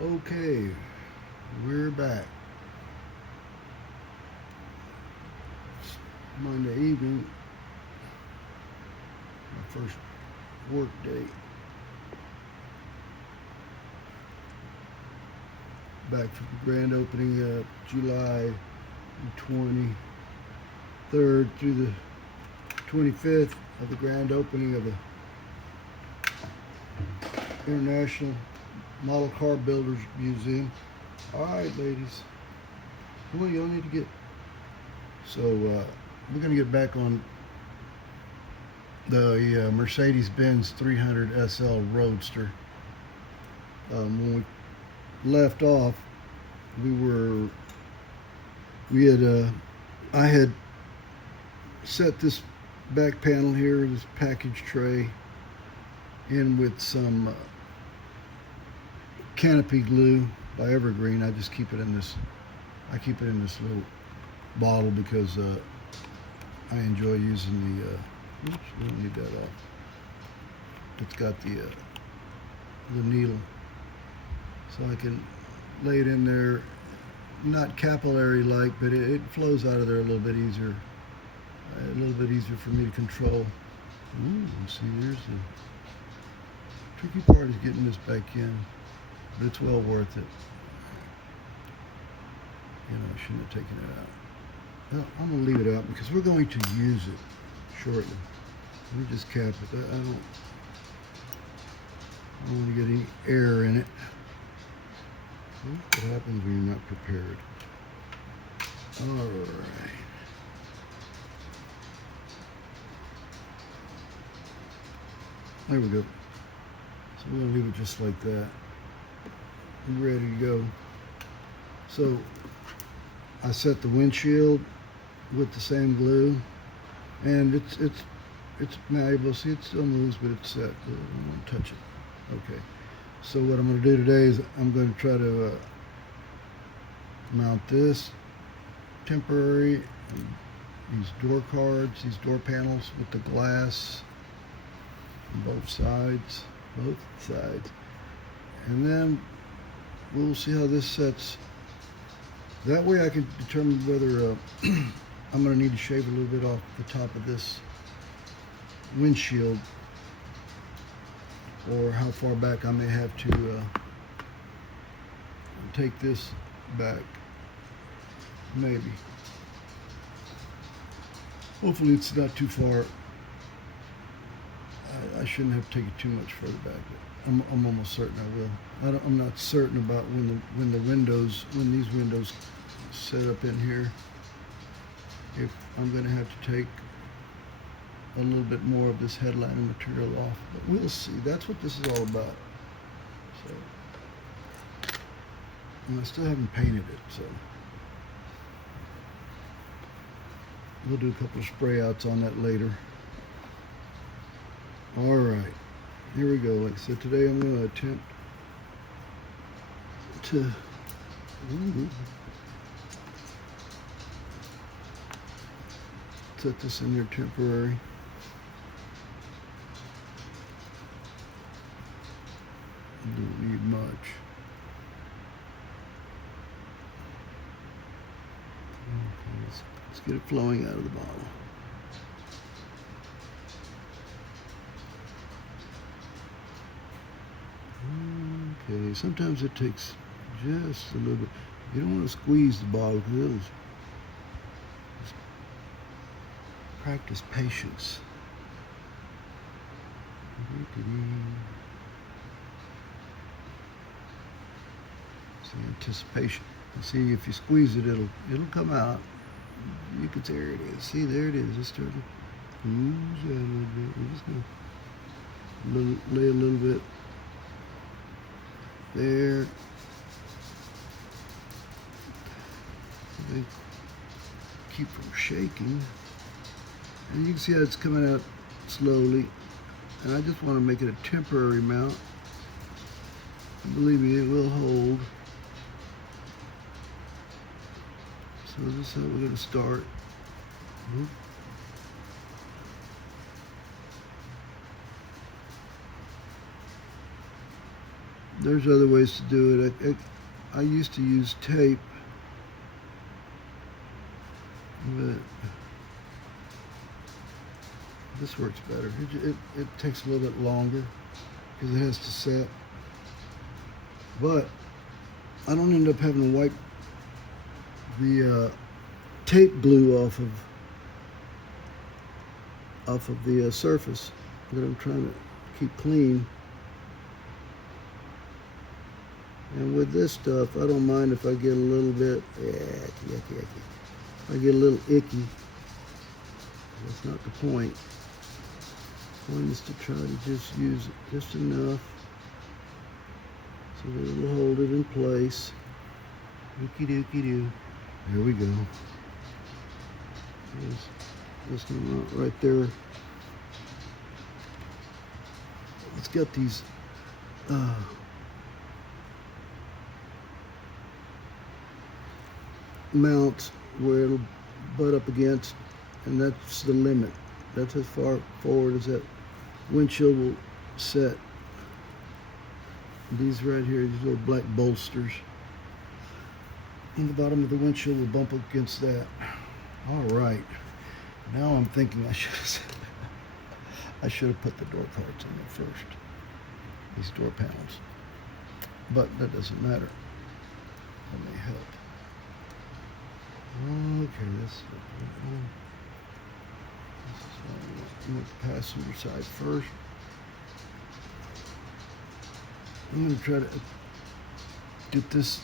Okay, we're back. Monday evening, my first work day. Back for the grand opening July 23rd through the 25th of the grand opening of the International Model Car Builders Museum. All right, ladies. Come on, y'all need to get. So we're going to get back on the Mercedes-Benz 300 SL Roadster. When we left off, we were we had I had set this back panel here, this package tray, in with some canopy glue by Evergreen. I just keep it in this. I keep it in this little bottle because I enjoy using the. Oops, we don't need that off. It's got the needle, so I can lay it in there. Not capillary like, but it flows out of there a little bit easier. A little bit easier for me to control. Ooh, see, there's the tricky part is getting this back in, but it's well worth it. I shouldn't have taken it out. Well, I'm going to leave it out because we're going to use it shortly. Let me just cap it. I don't want to get any air in it. What happens when you're not prepared? All right. There we go. So we're going to leave it just like that. We're ready to go. So I set the windshield with the same glue, and it's malleable. See, it still moves, but it's set. I don't want to touch it. Okay. So what I'm going to do today is I'm going to try to mount this temporary, these door cards, these door panels with the glass on both sides, and then we'll see how this sets. That way I can determine whether I'm going to need to shave a little bit off the top of this windshield, or how far back I may have to take this back. Maybe. Hopefully it's not too far. I shouldn't have to take it too much further back, but I'm almost certain I will. I'm not certain about when these windows set up in here, if I'm going to have to take a little bit more of this headliner material off, but we'll see. That's what this is all about. So, and I still haven't painted it, so we'll do a couple of spray outs on that later. All right, here we go. Like I said, today I'm going to attempt to set this in there temporary. Don't need much. Okay, let's get it flowing out of the bottle. Okay, sometimes it takes just a little bit. You don't want to squeeze the bottle because it'll just practice patience. See, anticipation. See, if you squeeze it, it'll come out. You can see, there it is. See, there it is. It's starting to ooze out a little bit. We're just going to lay a little bit there. They keep from shaking. And you can see how it's coming out slowly. And I just want to make it a temporary mount. Believe me, it will hold. So this is how we're going to start. There's other ways to do it. I used to use tape, but this works better. It takes a little bit longer because it has to set. But I don't end up having to wipe the tape glue off of the surface that I'm trying to keep clean. And with this stuff, I don't mind if I get a little bit yucky. I get a little icky. That's not the point. The point is to try to just use it just enough so that it'll hold it in place. Dookie dookie doo. Here we go. There's this one right there. It's got these mounts where it'll butt up against, and that's the limit. That's as far forward as that windshield will set. These right here, these little black bolsters in the bottom of the windshield will bump up against that. All right, now I'm thinking I should have put the door cards in there first, these door panels, but that doesn't matter. That may help. Okay, this is the passenger side first. I'm going to try to get this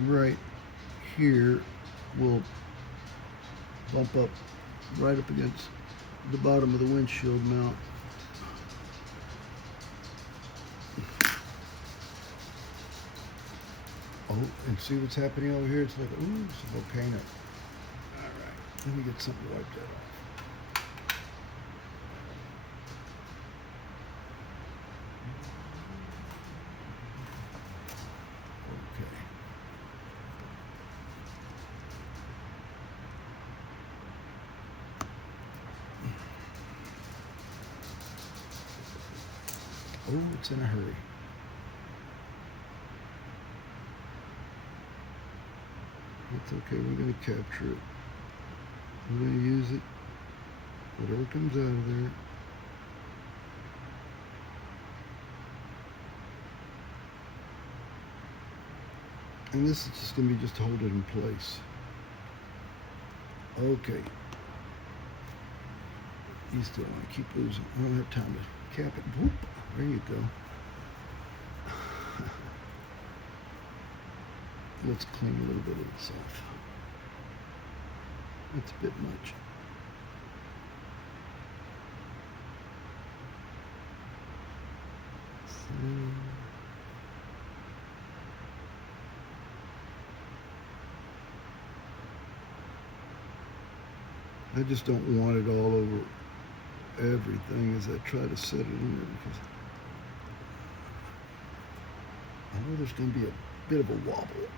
right here. Will bump up right up against the bottom of the windshield mount. Oh, and see what's happening over here? It's like, ooh, it's a volcano. All right, let me get something to wipe that off. Okay. Oh, it's in a hurry. It's okay, we're going to capture it. We're going to use it, whatever comes out of there. And this is just going to be just to hold it in place. Okay. You still want to keep losing. I don't have time to cap it. Whoop. There you go. Let's clean a little bit of this off. That's a bit much. I just don't want it all over everything as I try to set it in there, because I know there's going to be a bit of a wobble.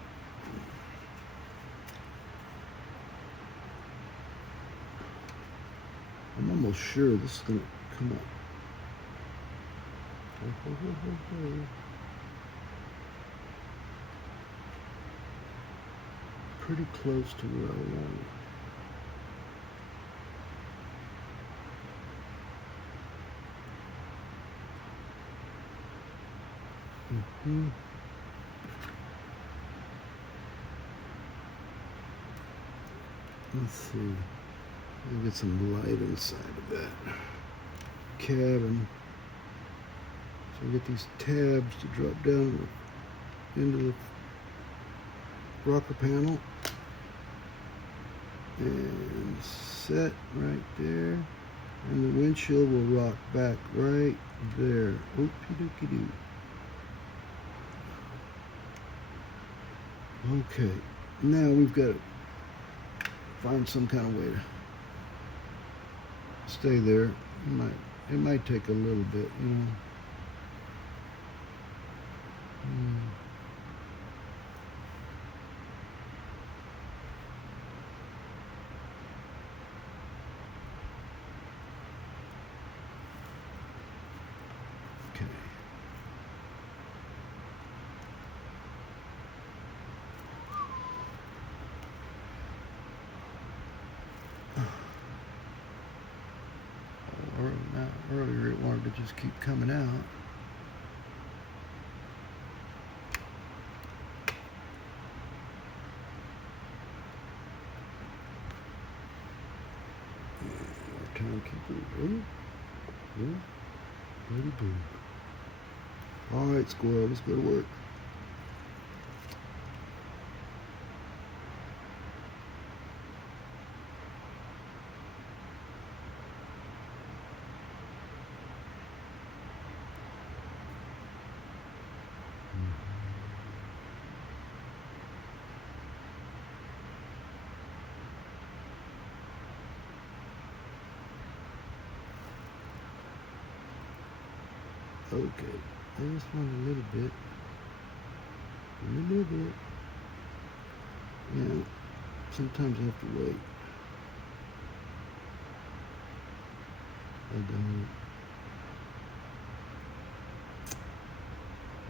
I'm almost sure this is going to come up. Pretty close to where I want it. Let's see. I'll get some light inside of that cabin. So I get these tabs to drop down into the rocker panel and set right there. And the windshield will rock back right there. Oopie dookie doo. Okay, now we've got to find some kind of way to stay there. It might take a little bit, you know. Okay. Earlier it wanted to just keep coming out. Our timekeeper. Ready, boom. All right, squirrel, let's go to work. Okay, I just want a little bit. Yeah, sometimes I have to wait. I don't.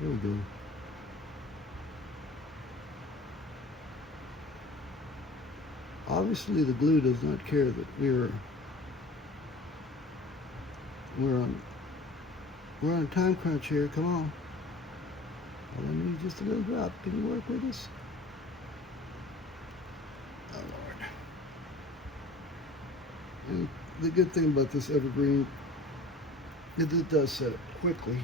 There we go. Obviously, the glue does not care that we're on a time crunch here. Come on. All I need is just a little drop. Can you work with us? Oh, Lord. And the good thing about this evergreen is it does set up quickly.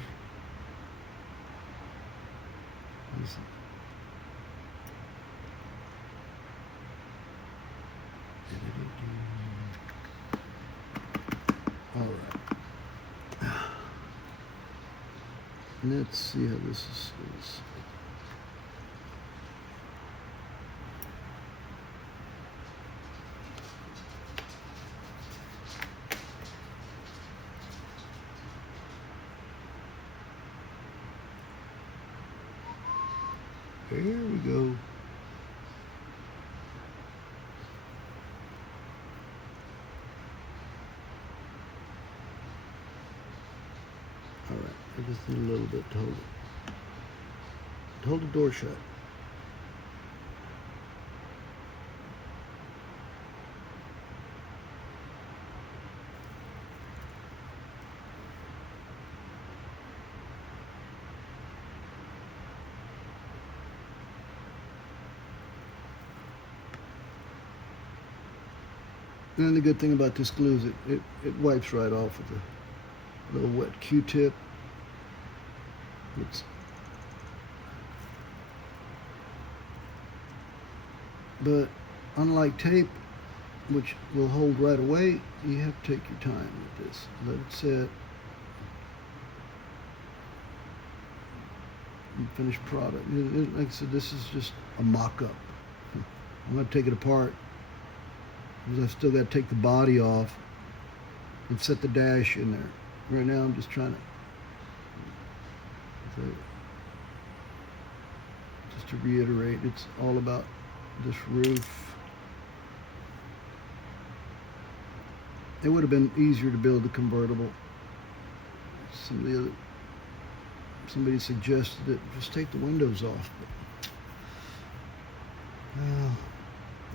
All right. Let's see how this is. Here we go. All right, I just need a little bit to hold it. To hold the door shut. And the good thing about this glue is it wipes right off with a little wet Q-tip. But unlike tape, which will hold right away, you have to take your time with this. Let it set. And finished product. Like I said, this is just a mock-up. I'm going to take it apart because I've still got to take the body off and set the dash in there. Right now I'm just trying to just to reiterate, it's all about this roof. It would have been easier to build a convertible. Somebody suggested it, just take the windows off. But,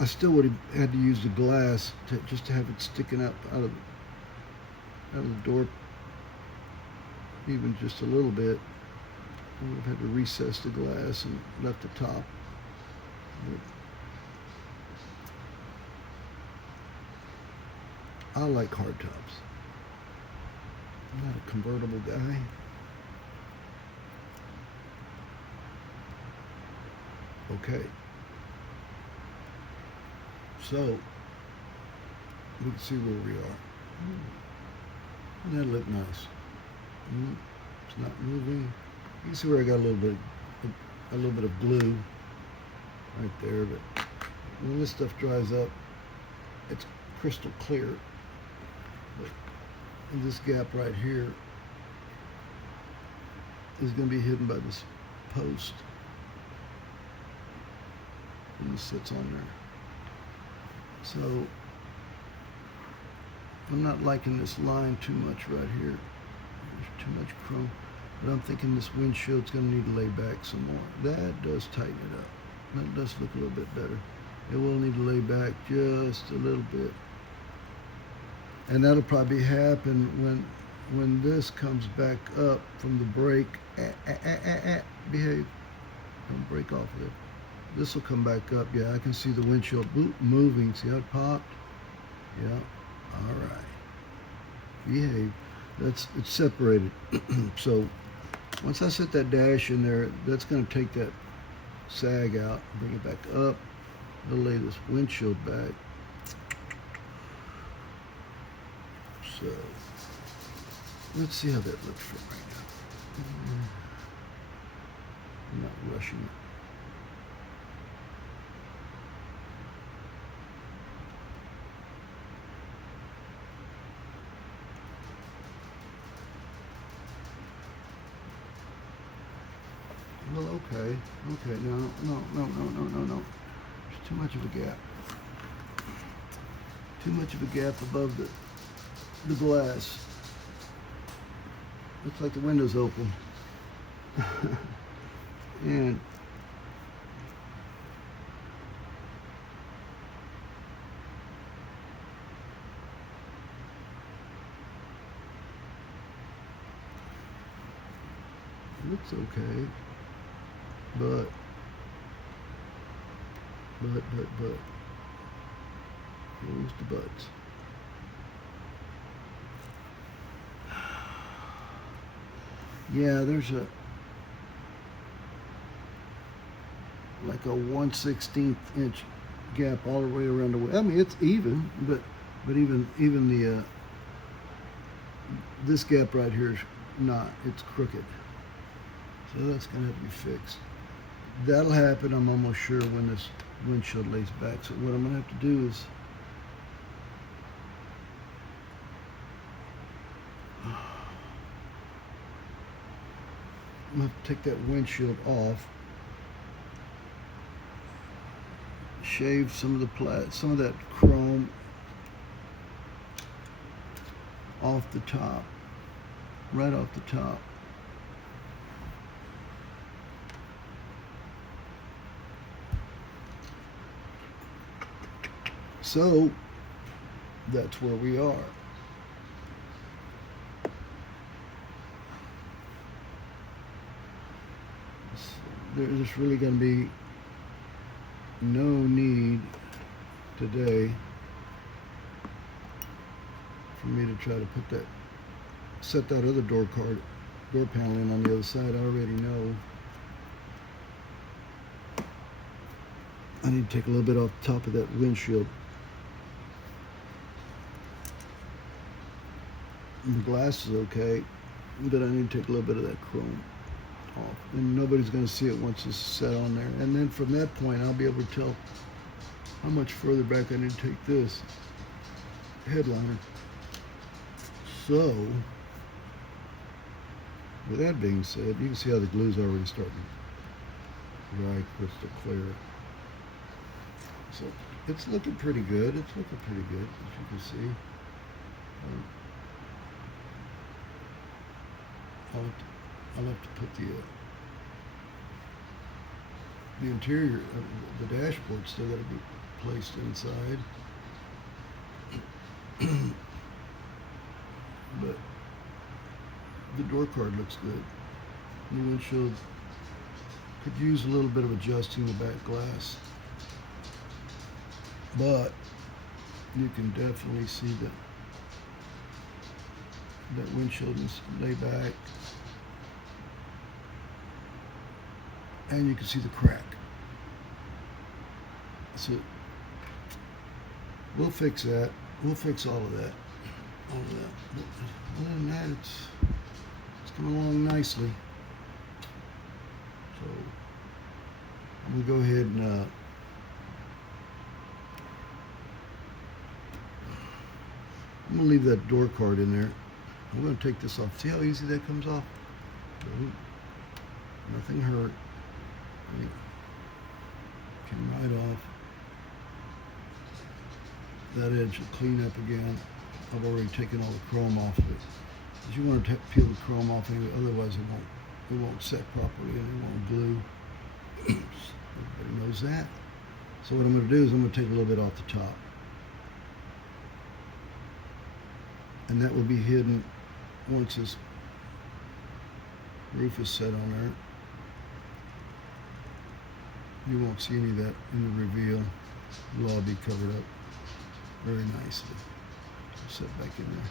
I still would have had to use the glass just to have it sticking up out of the door, even just a little bit. I would have had to recess the glass and left the top. But I like hardtops. I'm not a convertible guy. Okay. So, we can see where we are. That looked nice. It's not moving. You can see where I got a little bit of glue right there, but when this stuff dries up, it's crystal clear. But in this gap right here is going to be hidden by this post. And this sits on there. So I'm not liking this line too much right here. There's too much chrome. But I'm thinking this windshield's going to need to lay back some more. That does tighten it up. That does look a little bit better. It will need to lay back just a little bit. And that'll probably happen when this comes back up from the brake, behave, don't break off of it. This will come back up. Yeah, I can see the windshield moving. See how it popped? Yeah. All right. Behave. It's separated. So once I set that dash in there, that's going to take that sag out, bring it back up. It'll lay this windshield back. So let's see how that looks from right now. I'm not rushing it. Well, okay. No. There's too much of a gap. Too much of a gap above the glass. Looks like the window's open. And looks okay. But where's the buts? Yeah, there's like a 1/16 inch gap all the way around the way. I mean, it's even, but even the this gap right here is not. It's crooked. So that's gonna have to be fixed. That'll happen, I'm almost sure, when this windshield lays back. So what I'm gonna have to do is I'm gonna have to take that windshield off, shave some of that chrome off the top, right off the top. So that's where we are. There's really going to be no need today for me to try to set that other door panel in on the other side. I already know. I need to take a little bit off the top of that windshield. The glass is okay, but I need to take a little bit of that chrome off. And nobody's going to see it once it's set on there. And then from that point, I'll be able to tell how much further back I need to take this headliner. So, with that being said, you can see how the glue's already starting to dry crystal clear. So, it's looking pretty good. It's looking pretty good, as you can see. I'll have to put the interior of the dashboard still got to be placed inside. But the door card looks good. The windshield could use a little bit of adjusting the back glass, but you can definitely see that windshield is laid back, and you can see the crack. So we'll fix that. We'll fix all of that. But other than that, it's coming along nicely. So I'm gonna go ahead and I'm gonna leave that door card in there. I'm gonna take this off. See how easy that comes off? Nothing hurt. Came right off. That edge will clean up again. I've already taken all the chrome off of it. Because you want to peel the chrome off anyway, otherwise it won't set properly and it won't glue. Everybody knows that. So what I'm going to do is I'm going to take a little bit off the top. And that will be hidden once this roof is set on there, you won't see any of that in the reveal. It'll all be covered up very nicely. Set back in there.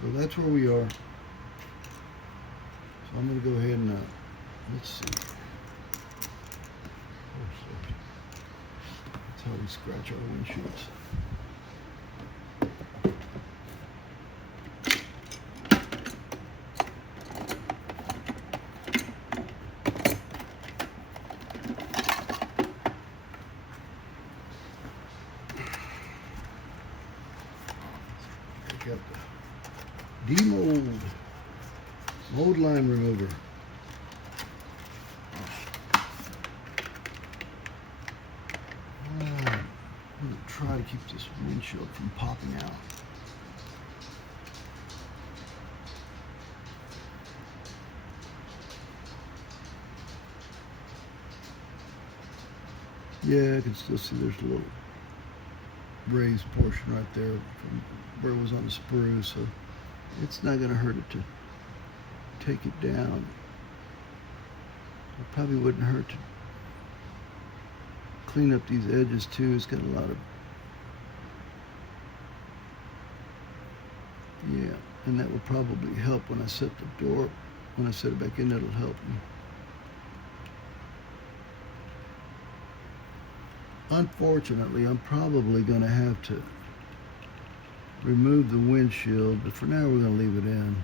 So that's where we are. So I'm going to go ahead and let's see. That's how we scratch our windshields. Got the demold mold line remover. I'm going to try to keep this windshield from popping out. Yeah, I can still see there's a little raised portion right there from where it was on the sprue, so it's not going to hurt it to take it down. It probably wouldn't hurt to clean up these edges too. It's got a lot of, yeah, and that will probably help when I set the door, when I set it back in, that'll help me. Unfortunately, I'm probably going to have to remove the windshield, but for now we're going to leave it in.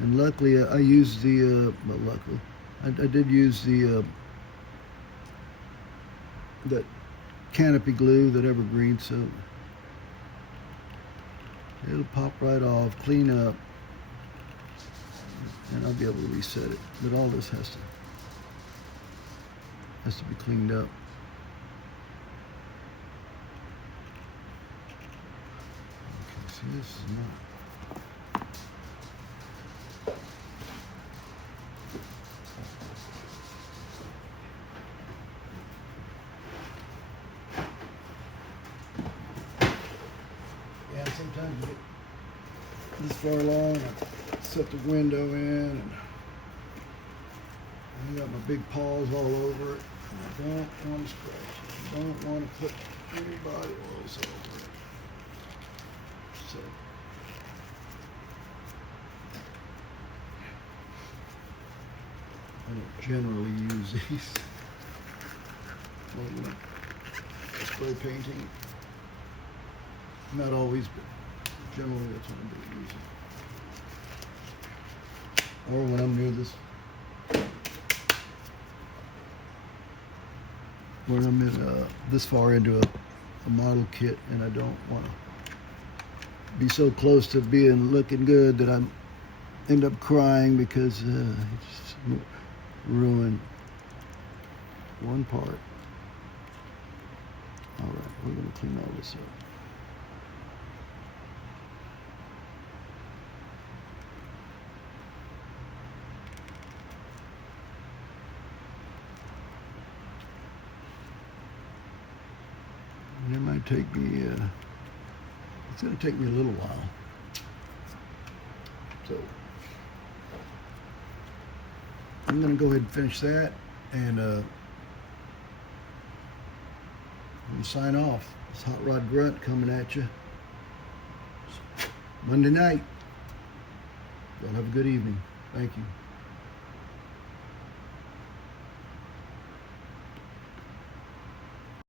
And luckily, I used the, well, luckily, I did use the, that canopy glue, that evergreen, so it'll pop right off, clean up, and I'll be able to reset it. But all this has to be cleaned up. See, this is not. Yeah, sometimes you get this far along, I set the window in, and I got my big paws all over it, and I don't want to scratch it. I don't want to put any body oils over it. So I don't generally use these when spray painting. Not always, but generally that's what I'm using. Or when I'm near this, when I'm in this far into a model kit and I don't want to be so close to being looking good that I end up crying because it just ruined one part. All right, we're going to clean all this up. And it might take me it's going to take me a little while. So I'm going to go ahead and finish that, and I'm going to sign off. It's Hot Rod Grunt coming at you Monday night. Y'all have a good evening. Thank you.